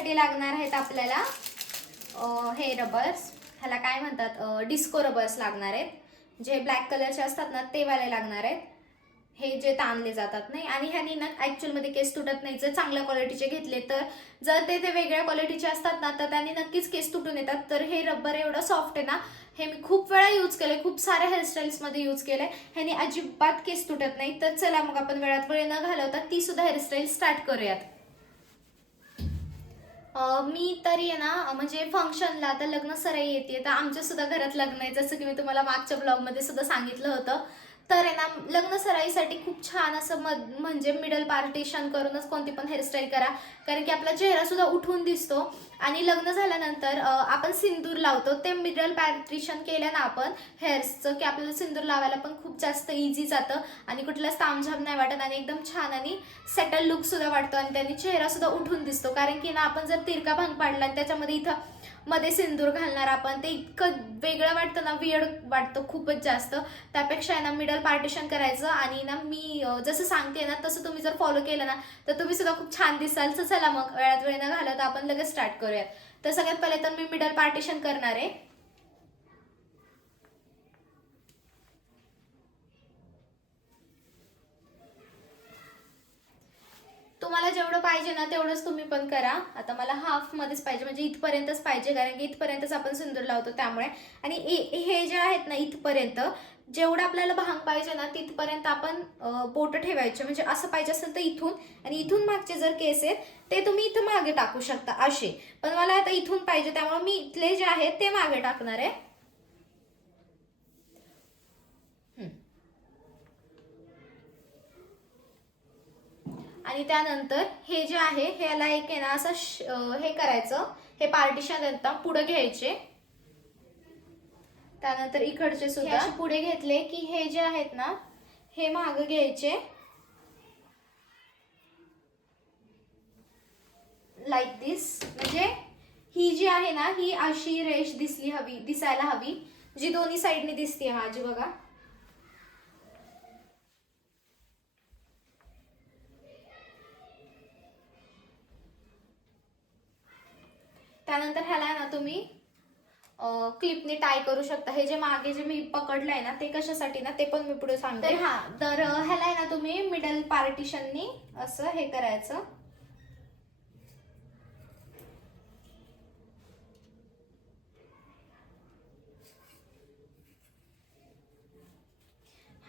याच्यासाठी लागणार आहेत आपल्याला? हे रबर्स. ह्याला काय म्हणतात? डिस्को रबर्स लागणार आहेत. जे ब्लॅक कलरचे असतात ना ते वाले लागणार आहेत. हे जे ताणले जातात नाही. आणि ह्यानी ना ॲक्च्युअलमध्ये केस तुटत नाही. जर चांगल्या क्वालिटीचे घेतले तर जर ते ते वेगळ्या क्वालिटीचे असतात ना तर त्यांनी नक्कीच केस तुटून येतात. तर हे रबर एवढं सॉफ्ट आहे ना हे मी खूप वेळा यूज केले खूप साऱ्या हेअरस्टाईल्समध्ये यूज केले ह्यानी अजिबात केस तुटत नाही. तर चला मग आपण वेळात वेळ न घालवता ती सुद्धा हेअरस्टाईल स्टार्ट करूयात. मी तरी आहे ना म्हणजे फंक्शनला आता लग्न सराई येते तर आमच्या सुद्धा घरात लग्न आहे. जसं की मी तुम्हाला मागच्या ब्लॉगमध्ये सुद्धा सांगितलं होतं. तर आहे ना लग्न सराईसाठी खूप छान असं मध म्हणजे मिडल पार्टिशन करूनच कोणती पण हेअरस्टाईल करा. कारण की आपला चेहरा सुद्धा उठून दिसतो. आणि लग्न झाल्यानंतर आपण सिंदूर लावतो. ते मिडल पॅट्रिशन केलं ना आपण हेअर्सचं की आपल्याला सिंदूर लावायला पण खूप जास्त इझी जातं आणि कुठलाच तामझाम नाही वाटत आणि एकदम छान आणि सेटल लुकसुद्धा वाटतो आणि त्यांनी चेहरासुद्धा उठून दिसतो. कारण की ना आपण जर तिरका भांग पाडला आणि त्याच्यामध्ये इथं मध्ये सिंदूर घालणार आपण ते इतकं वेगळं वाटतं ना वियड वाटतं खूपच जास्त. त्यापेक्षा आहे ना मिडल पार्टिशन करायचं आणि ना मी जसं सांगते ना तसं तुम्ही जर फॉलो केलं ना तर तुम्ही सुद्धा खूप छान दिसाल. चला मग वेळात वेळ न घालत आपण लगेच स्टार्ट करूयात. तर सगळ्यात पहिले तर मी मिडल पार्टिशन करणार आहे. तुम्हाला जेवढं पाहिजे ना तेवढंच तुम्ही पण करा. आता मला हाफ मध्येच पाहिजे म्हणजे इथपर्यंतच पाहिजे कारण की इथपर्यंतच आपण सिंदूर लावतो त्यामुळे. आणि हे जे आहेत ना इथपर्यंत जेवढं आपल्याला भांग पाहिजे ना तिथपर्यंत आपण बोट ठेवायचे. म्हणजे असं पाहिजे असेल तर इथून. आणि इथून मागचे जर केस आहेत ते तुम्ही इथं मागे टाकू शकता असे. पण मला आता इथून पाहिजे त्यामुळे मी इथले जे आहेत ते मागे टाकणार आहे. आणि त्यानंतर हे जे आहे ह्याला एक आहे ना असं श- हे करायचं. हे पार्टिशन आता घ्यायचे. त्यानंतर इकडचे सुद्धा. असे पुढे घेतले की हे जे आहेत ना हे माग घ्यायचे. लाईक दिस म्हणजे ही जी आहे ना ही अशी रेष दिसली हवी दिसायला हवी. जी दोन्ही साईडने दिसते माझी बघा. त्यानंतर ह्याला ना तुम्ही क्लिपने टाय करू शकता. हे जे मागे जे मी पकडलंय ना ते कशासाठी ना ते पण मी पुढे सांगते. हा तर ह्याला आहे ना तुम्ही मिडल पार्टिशननी असं हे करायचं.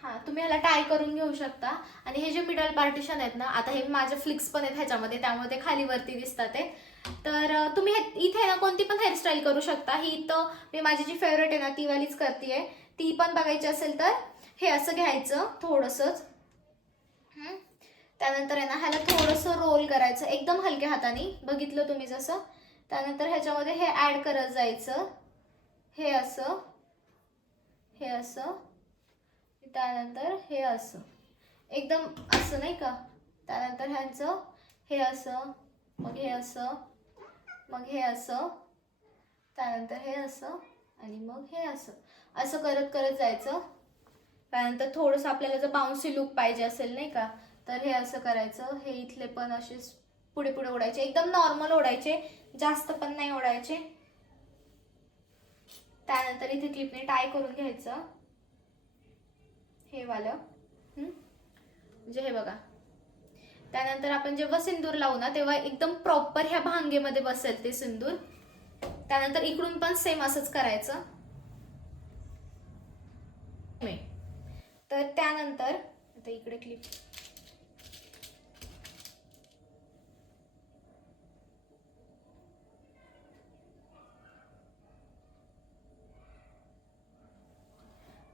हा तुम्ही ह्याला टाय करून घेऊ शकता. आणि हे जे मिडल पार्टिशन आहेत ना आता हे माझे फ्लिक्स पण आहेत ह्याच्यामध्ये त्यामुळे ते खाली वरती दिसतात ते तर तुम्ही हे इथे ना कोणती पण हेअरस्टाईल करू शकता. ही इथं मी माझी जी फेवरेट आहे ना ती वालीच करते ती पण बघायची असेल तर हे असं घ्यायचं थोडंसंच. त्यानंतर आहे ना ह्याला थोडंसं रोल करायचं एकदम हलक्या हाताने. बघितलं तुम्ही जसं? त्यानंतर ह्याच्यामध्ये हे ॲड करत जायचं. हे असं. हे असं. त्यानंतर हे असं. एकदम असं नाही का? त्यानंतर ह्यांचं हे असं. मग हे असं. मग हे असं त्यानंतर हे असं आणि मग हे असं. असं करत करत जायचं. त्यानंतर थोडंसं आपल्याला जर बाउन्सी लुक पाहिजे असेल नाही का तर हे असं करायचं. हे इथले पण असे पुढे पुढे ओढायचे. एकदम नॉर्मल ओढायचे. जास्त पण नाही ओढायचे. त्यानंतर इथे क्लिपने टाय करून घ्यायचं. हे वालं. म्हणजे हे बघा. त्यानंतर आपण जेव्हा सिंदूर लावू ना तेव्हा एकदम प्रॉपर ह्या भांगेमध्ये बसेल ते सिंदूर. त्यानंतर इकडून पण सेम असंच करायचं. तर त्यानंतर आता इकडे क्लिप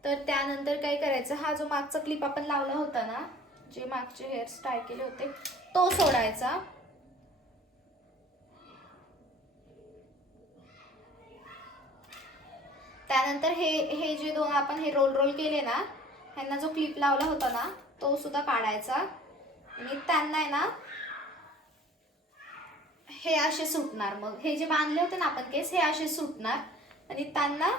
तर त्यानंतर काय करायचं हा जो मागचा क्लिप आपण लावला होता ना जे मागचे हेअर स्टाय केले होते तो सोडायचा. त्यानंतर हे हे जे दोन आपण हे रोल रोल केले ना ह्यांना जो क्लिप लावला होता ना तो सुद्धा काढायचा. आणि त्यांना आहे ना हे असे सुटणार. मग हे जे बांधले होते ना आपण केस हे असे सुटणार. आणि त्यांना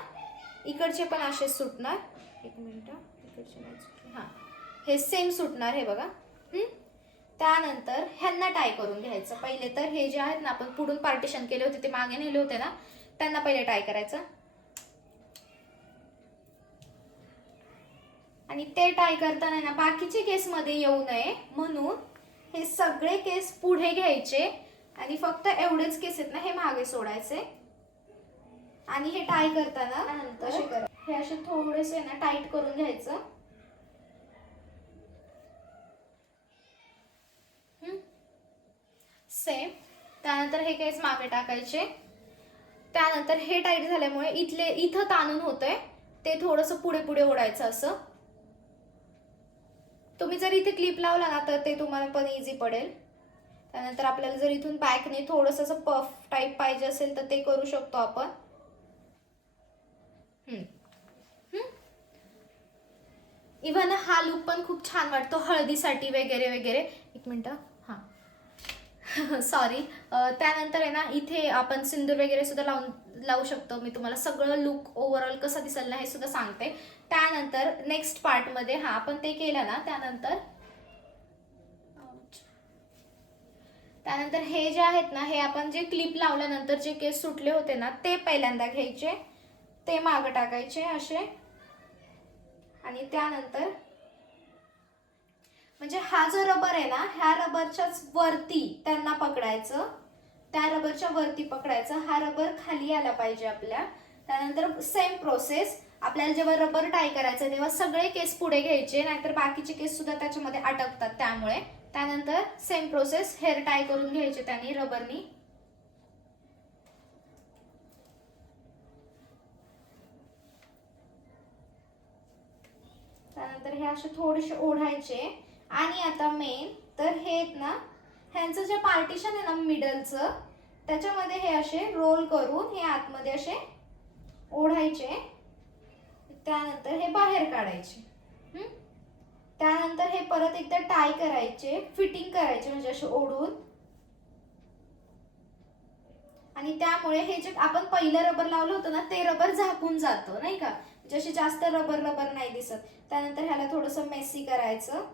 इकडचे पण असे सुटणार. एक मिनिट इकडचे नाही सुटले हां. हे सेम सुटणार हे बघा. हं? त्यानंतर ह्यांना टाय करून घ्यायचं. पहिले तर हे जे आहेत ना आपण पुढून पार्टिशन केले होते ते मागे नेले होते ना त्यांना पहिले टाय करायचं. आणि ते टाय करताना ना बाकीचे केस मध्ये येऊ नये. म्हणून हे सगळे केस पुढे घ्यायचे. आणि फक्त एवढेच केस आहेत ना हे मागे सोडायचे. आणि हे टाय करताना नंतर हे असे थोडेसे ना टाईट करून घ्यायचं सेम त्यानंतर हे केस मागे टाकायचे. त्यानंतर हे टाईट झाल्यामुळे इथले इथं ताणून होतंय. ते थोडंसं पुढे पुढे ओढायचं असं. तुम्ही जर इथे क्लिप लावला ना तर ते तुम्हाला पण इझी पडेल. त्यानंतर आपल्याला जर इथून बॅकने थोडंसं असं पफ टाईप पाहिजे असेल तर ते करू शकतो आपण. इव्हन हा लुक पण खूप छान वाटतो हळदीसाठी वगैरे वगैरे. एक मिनटं. सॉरी त्यानंतर आहे ना इथे आपण सिंदूर वगैरे सुद्धा लावून लावू शकतो. मी तुम्हाला सगळं लुक ओव्हरऑल कसं दिसेल ना हे सुद्धा सांगते. त्यानंतर नेक्स्ट पार्टमध्ये हा आपण ते केलं ना त्यानंतर त्यानंतर हे जे आहेत ना हे आपण जे क्लिप लावल्यानंतर जे केस सुटले होते ना ते पहिल्यांदा घ्यायचे. ते मागं टाकायचे असे. आणि त्यानंतर म्हणजे हा जो रबर आहे ना ह्या रबरच्याच वरती त्यांना पकडायचं. त्या रबरच्या वरती पकडायचं. हा रबर खाली आला पाहिजे आपल्या. त्यानंतर सेम प्रोसेस आपल्याला जेव्हा रबर टाय करायचं तेव्हा सगळे केस पुढे घ्यायचे. नाहीतर बाकीचे केस सुद्धा त्याच्यामध्ये अटकतात त्यामुळे. त्यानंतर सेम प्रोसेस हेअर टाय करून घ्यायचे त्यांनी रबरनी. त्यानंतर हे असे थोडेसे ओढायचे. आणि आता मेन तर हे आहेत ना ह्यांचं जे पार्टिशन आहे ना मिडलचं त्याच्यामध्ये हे असे रोल करून हे आतमध्ये असे ओढायचे. त्यानंतर हे बाहेर काढायचे. त्यानंतर हे परत एकदा टाय करायचे फिटिंग करायचे म्हणजे असे ओढून. आणि त्यामुळे हे जे आपण पहिलं रबर लावलं होतं ना ते रबर झाकून जातं नाही का? म्हणजे जसे जास्त रबर रबर नाही दिसत. त्यानंतर ह्याला थोडंसं मेसी करायचं.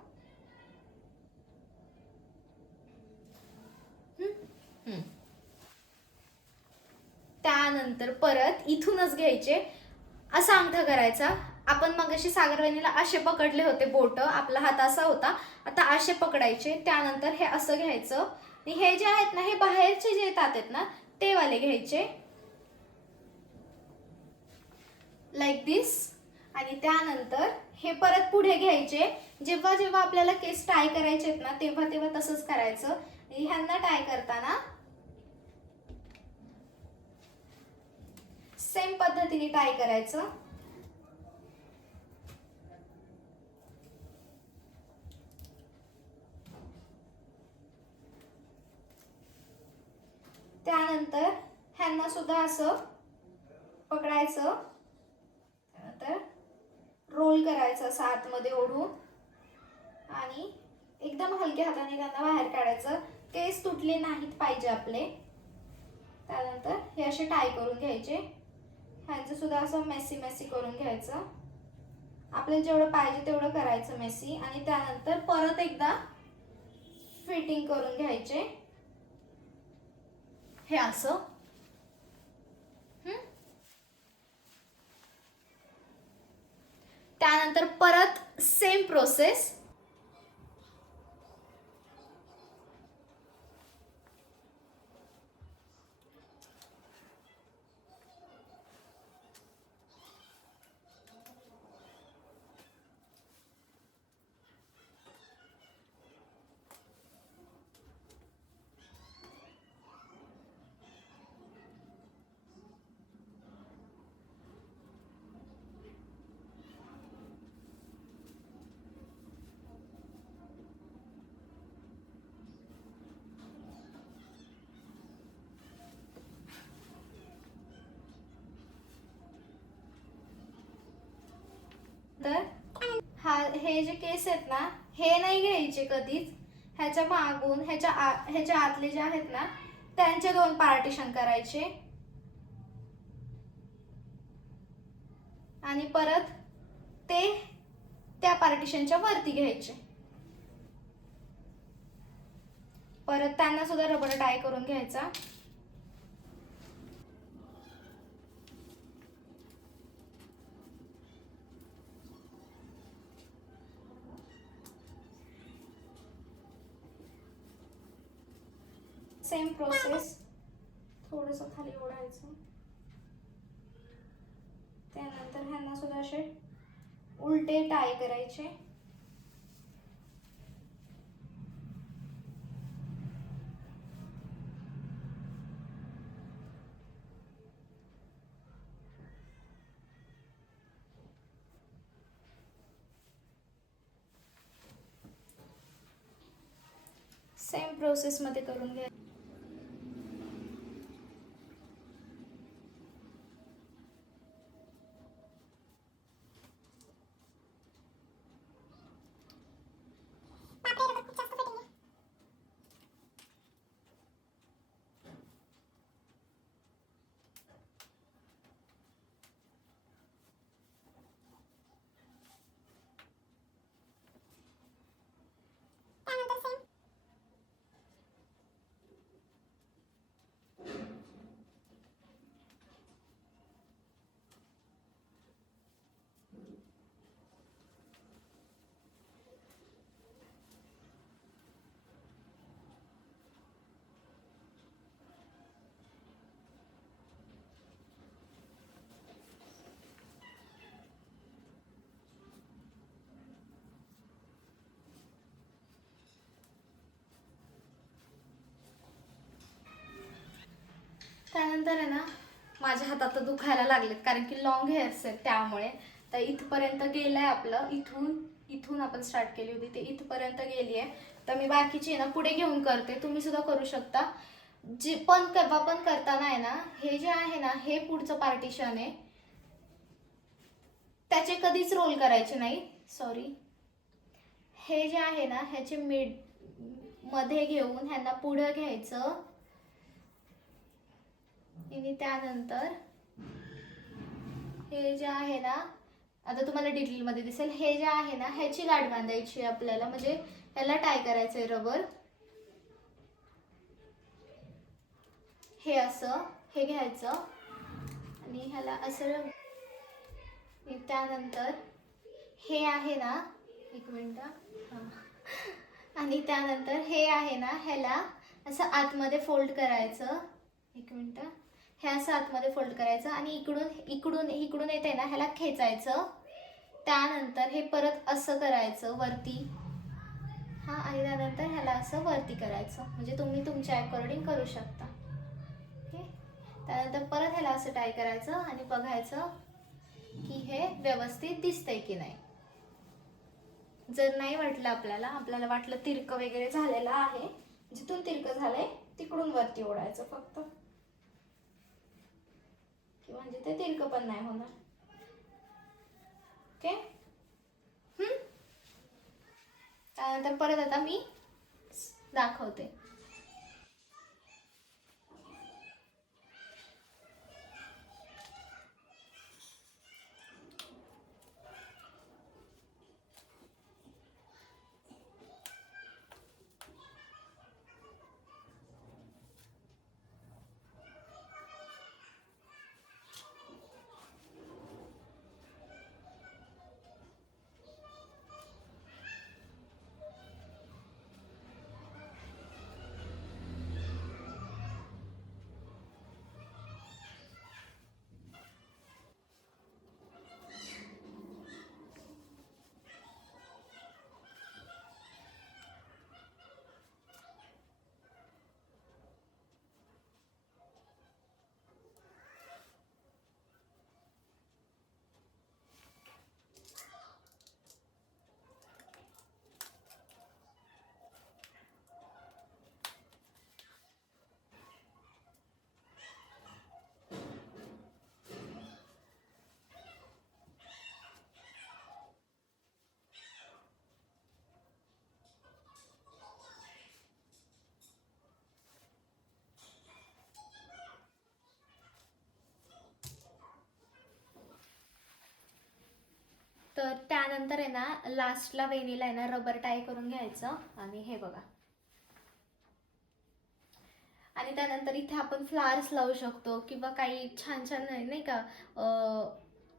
त्यानंतर परत इथूनच घ्यायचे. असा अंगठा करायचा. आपण मग अशी सागरवाणीला असे पकडले होते बोट. आपला हात असा होता. आता असे पकडायचे. त्यानंतर हे असं घ्यायचं. आणि हे जे आहेत ना हे बाहेरचे जे येतात आहेत ना ते वाले घ्यायचे. लाईक दिस आणि त्यानंतर हे परत पुढे घ्यायचे. जेव्हा जेव्हा आपल्याला केस टाय करायचे आहेत ना तेव्हा तेव्हा तसंच करायचं. आणि ह्यांना टाय करताना सेम पद्धतीने टाय करायचं. त्यानंतर ह्यांना सुद्धा असं पकडायचं. त्यानंतर रोल करायचं असं आतमध्ये ओढून. आणि एकदम हलक्या हाताने त्यांना बाहेर काढायचं. केस तुटले नाहीत पाहिजे आपले. त्यानंतर हे असे टाय करून घ्यायचे. ह्यांचं सुद्धा असं मेसी मेसी करून घ्यायचं. आपल्याला जेवढं पाहिजे तेवढं करायचं मेसी आणि त्यानंतर परत एकदा फिटिंग करून घ्यायचे. हे असं. त्यानंतर परत सेम प्रोसेस तर हे जे केस आहेत ना हे नाही घ्यायचे कधीच. ह्याच्या मागून ह्याच्या आ ह्याच्या आतले जे आहेत ना त्यांचे दोन पार्टिशन करायचे. आणि परत ते त्या पार्टिशनच्या वरती घ्यायचे. परत त्यांना सुद्धा रबर टाय करून घ्यायचा सेम प्रोसेस थोडंसं खाली ओढायचं त्यानंतर ह्यांना सुद्धा असे उलटे टाय करायचे. सेम प्रोसेसमध्ये करून घ्या. त्यानंतर आहे ना माझ्या हातात तर दुखायला लागलेत. कारण की लॉंग हेअर्स आहेत त्यामुळे. तर इथपर्यंत गेलंय आपलं. इथून इथून आपण स्टार्ट केली होती. ते इथपर्यंत गेली आहे तर मी बाकीची आहे ना पुढे घेऊन करते. तुम्ही सुद्धा करू शकता. जे पण केव्हा पण करताना आहे ना हे जे आहे ना हे पुढचं पार्टिशन आहे. त्याचे कधीच रोल करायचे नाही. सॉरी हे जे आहे ना ह्याचे मिडमध्ये घेऊन ह्यांना पुढं घ्यायचं. आणि त्यानंतर हे जे आहे ना आता तुम्हाला डिटेलमध्ये दिसेल हे जे आहे ना ह्याची गाठ बांधायची आहे आपल्याला म्हणजे ह्याला टाय करायचं आहे रबर हे असं हे घ्यायचं आणि ह्याला असं त्यानंतर हे आहे ना एक मिनिट हां. आणि त्यानंतर हे आहे ना ह्याला असं आतमध्ये फोल्ड करायचं एक मिनटं हे असं आतमध्ये फोल्ड करायचं आणि इकडून इकडून इकडून येते ना ह्याला खेचायचं. त्यानंतर हे परत असं करायचं वरती. हां आणि त्यानंतर ह्याला असं वरती करायचं. म्हणजे तुम्ही तुमच्या अकॉर्डिंग करू शकता. ओके? त्यानंतर परत ह्याला असं टाय करायचं आणि बघायचं की हे व्यवस्थित दिसतंय की नाही. जर नाही वाटलं आपल्याला आपल्याला वाटलं तिरकं वगैरे झालेलं आहे. जिथून तिरकं झालंय तिकडून वरती ओढायचं फक्त. की म्हणजे ते तिरक पण नाही होणार. ओके? त्यानंतर परत आता मी दाखवते. तर त्यानंतर आहे ना लास्टला वेणीला आहे ना रबर टाय करून घ्यायचं आणि हे बघा. आणि त्यानंतर इथे आपण फ्लावर्स लावू शकतो किंवा काही छान छान नाही नाही का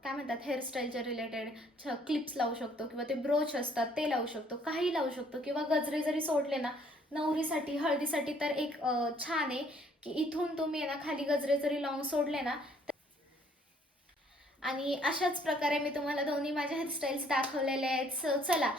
काय म्हणतात हेअरस्टाईलच्या रिलेटेड छ क्लिप्स लावू शकतो किंवा ते ब्रोच असतात ते लावू शकतो काही लावू शकतो किंवा गजरे जरी सोडले ना नवरीसाठी हळदीसाठी तर एक छान आहे की इथून तुम्ही आहे ना खाली गजरे जरी लावून सोडले ना आणि अशाच प्रकारे मी तुम्हाला दोन्ही माझ्या हेअरस्टाईल्स दाखवलेले आहेत. सो चला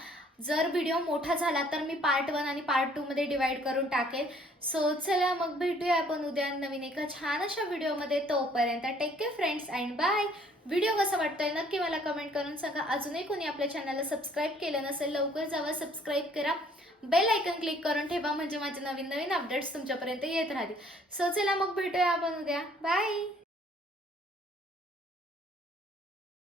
जर व्हिडिओ मोठा झाला तर मी पार्ट वन आणि पार्ट टूमध्ये डिवाईड करून टाकेल सो चला मग भेटूया आपण उद्या नवीन एका छान अशा व्हिडिओमध्ये तोपर्यंत take care friends and bye video कसा वाटतोय नक्की मला कमेंट करून सांगा. अजूनही कोणी आपल्या चॅनलला सबस्क्राईब केलं नसेल लवकर जावा सबस्क्राईब करा. बेल आयकन क्लिक करून ठेवा म्हणजे माझे नवीन नवीन अपडेट्स तुमच्यापर्यंत येत राहतील. सो चला मग भेटूया आपण उद्या. बाय